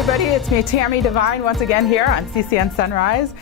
everybody. It's me, Tami DeVine, once again here on CCN Sunrise.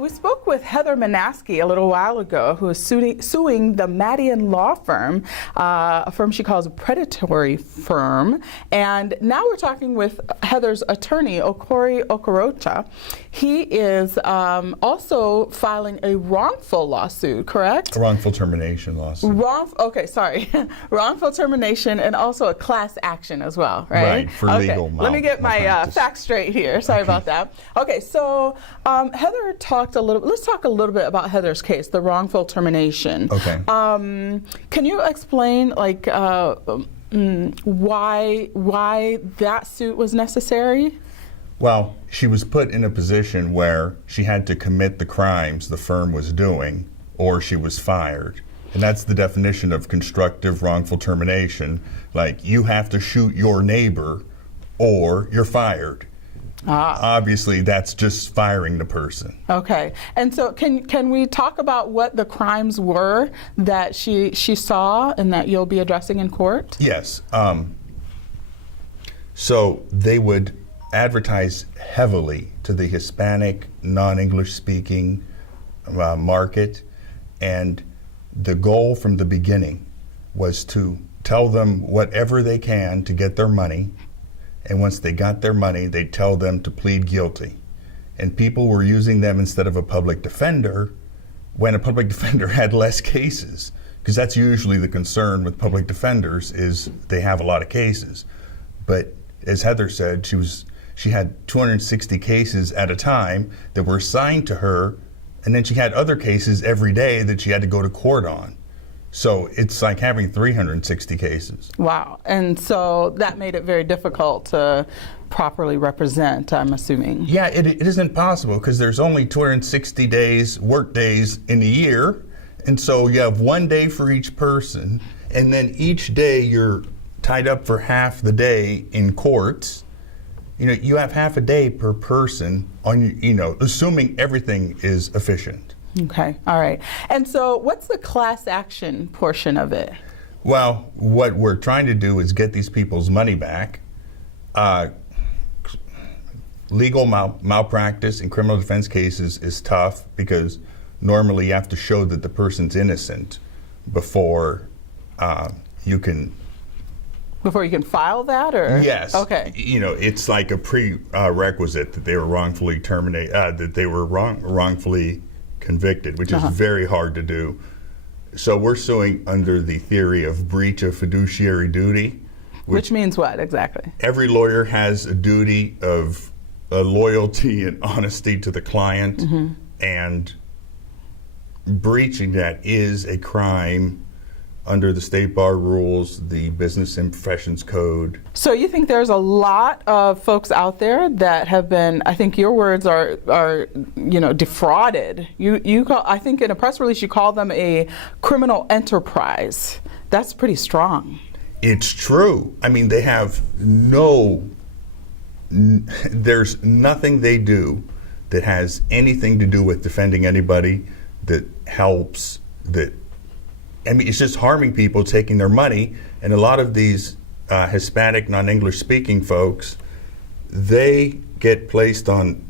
We spoke with Heather Manaski a little while ago, who is suing the Matian Law Firm, a firm she calls a predatory firm. And now we're talking with Heather's attorney, Okorie Okorocha. He is also filing a wrongful lawsuit, correct? A wrongful termination lawsuit. Wrongful termination, and also a class action as well, right? Right, for legal malpractice. Let me get my facts straight here. Sorry about that. Okay, so Heather talked a little. Let's talk a little bit about Heather's case, the wrongful termination. Okay. Can you explain, like, why that suit was necessary? Well, she was put in a position where she had to commit the crimes the firm was doing, or she was fired. And that's the definition of constructive wrongful termination. Like, you have to shoot your neighbor or you're fired. Obviously, that's just firing the person. Okay. And so can we talk about what the crimes were that she saw and that you'll be addressing in court? Yes. So they would advertise heavily to the Hispanic, non-English speaking market, and the goal from the beginning was to tell them whatever they can to get their money, and once they got their money, they'd tell them to plead guilty. And people were using them instead of a public defender when a public defender had less cases, because that's usually the concern with public defenders, is they have a lot of cases. But as Heather said, she had 260 cases at a time that were assigned to her, and then she had other cases every day that she had to go to court on. So it's like having 360 cases. Wow. And so that made it very difficult to properly represent, I'm assuming. Yeah, it isn't possible, because there's only 260 days, work days in a year. And so you have one day for each person, and then each day you're tied up for half the day in courts. You have half a day per person on, assuming everything is efficient. Okay, all right. And so what's the class action portion of it? Well, what we're trying to do is get these people's money back. Legal malpractice in criminal defense cases is tough, because normally you have to show that the person's innocent before you can... Before you can file that, or? Yes. Okay. It's like a prerequisite that they were wrongfully terminated, that they were wrongfully convicted, which is very hard to do. So we're suing under the theory of breach of fiduciary duty. Which means what exactly? Every lawyer has a duty of loyalty and honesty to the client, and breaching that is a crime under the state bar rules, the Business and Professions Code. So you think there's a lot of folks out there that have been, I think your words are defrauded. I think in a press release you call them a criminal enterprise. That's pretty strong. It's true. I mean, they have there's nothing they do that has anything to do with defending anybody, that helps, it's just harming people, taking their money. And a lot of these Hispanic, non-English speaking folks, they get placed on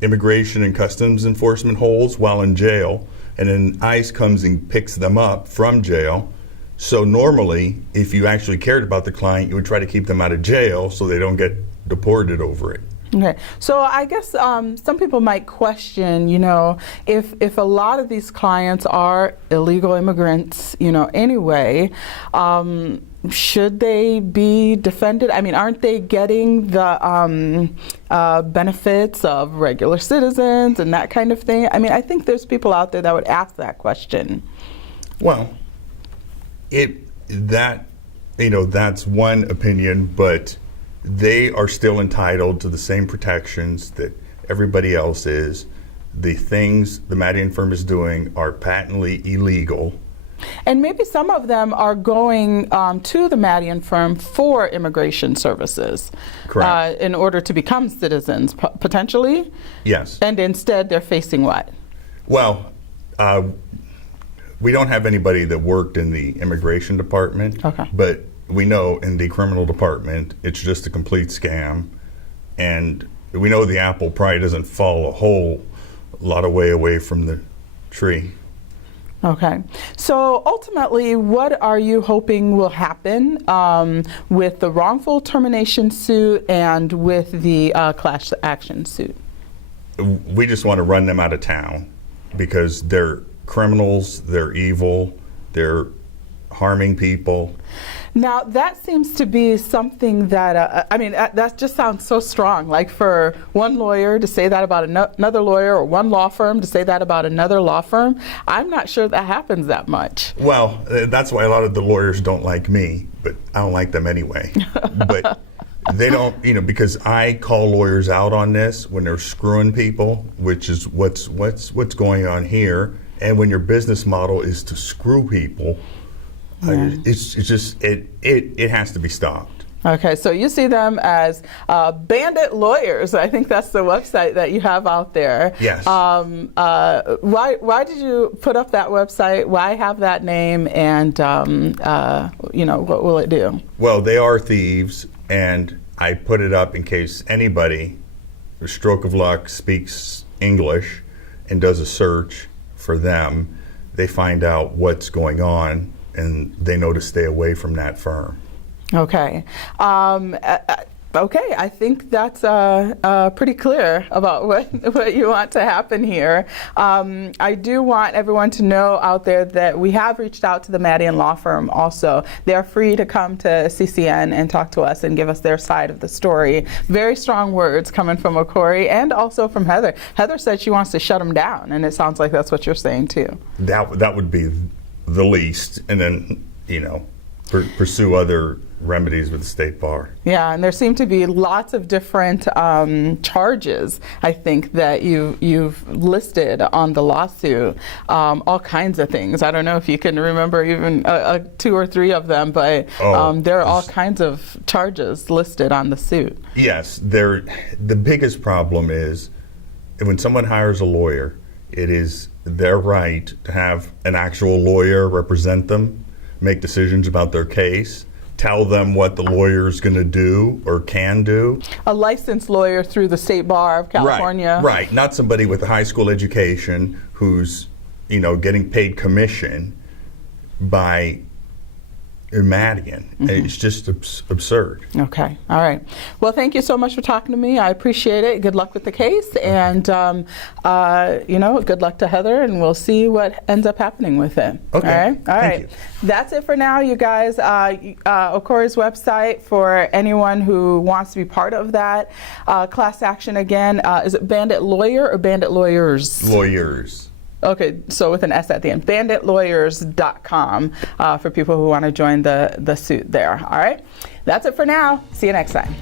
immigration and customs enforcement holds while in jail, and then ICE comes and picks them up from jail. So normally, if you actually cared about the client, you would try to keep them out of jail so they don't get deported over it. Okay, so I guess some people might question, if a lot of these clients are illegal immigrants, anyway, should they be defended? I mean, aren't they getting the benefits of regular citizens and that kind of thing? I mean, I think there's people out there that would ask that question. Well, that's one opinion, but they are still entitled to the same protections that everybody else is. The things the Matian firm is doing are patently illegal. And maybe some of them are going to the Matian firm for immigration services. Correct. In order to become citizens, potentially? Yes. And instead they're facing what? Well, we don't have anybody that worked in the immigration department, okay, but we know in the criminal department, it's just a complete scam. and we know the apple probably doesn't fall a whole lot of way away from the tree. Okay. So ultimately, what are you hoping will happen with the wrongful termination suit and with the class action suit? We just want to run them out of town because they're criminals, they're evil, they're harming people. Now, that seems to be something that, that just sounds so strong. Like for one lawyer to say that about another lawyer, or one law firm to say that about another law firm, I'm not sure that happens that much. Well, that's why a lot of the lawyers don't like me, but I don't like them anyway. But they don't, because I call lawyers out on this when they're screwing people, which is what's going on here. And when your business model is to screw people, it's just it has to be stopped. Okay, so you see them as bandit lawyers. I think that's the website that you have out there. Yes. Why did you put up that website? Why have that name? And what will it do? Well, they are thieves, and I put it up in case anybody, with stroke of luck, speaks English and does a search for them. They find out what's going on, and they know to stay away from that firm. Okay. Okay, I think that's pretty clear about what you want to happen here. I do want everyone to know out there that we have reached out to the Matian Law Firm also. They're free to come to CCN and talk to us and give us their side of the story. Very strong words coming from Okorie and also from Heather. Heather said she wants to shut them down, and it sounds like that's what you're saying too. That would be the least, and then, pursue other remedies with the state bar. Yeah, and there seem to be lots of different charges, I think, that you've listed on the lawsuit, all kinds of things. I don't know if you can remember even 2 or 3 of them, but there are all kinds of charges listed on the suit. Yes, the biggest problem is when someone hires a lawyer, it is their right to have an actual lawyer represent them, make decisions about their case, tell them what the lawyer is going to do or can do. A licensed lawyer through the State Bar of California. Right. Not somebody with a high school education who's, getting paid commission by Matian. It's just absurd. Okay. All right. Well, thank you so much for talking to me. I appreciate it. Good luck with the case, and good luck to Heather, and we'll see what ends up happening with it. Okay. All right. That's it for now, you guys. Okorie's website for anyone who wants to be part of that class action again. Is it Bandit Lawyer or Bandit Lawyers? Lawyers. Okay, so with an S at the end, banditlawyers.com for people who want to join the suit there. All right, that's it for now. See you next time.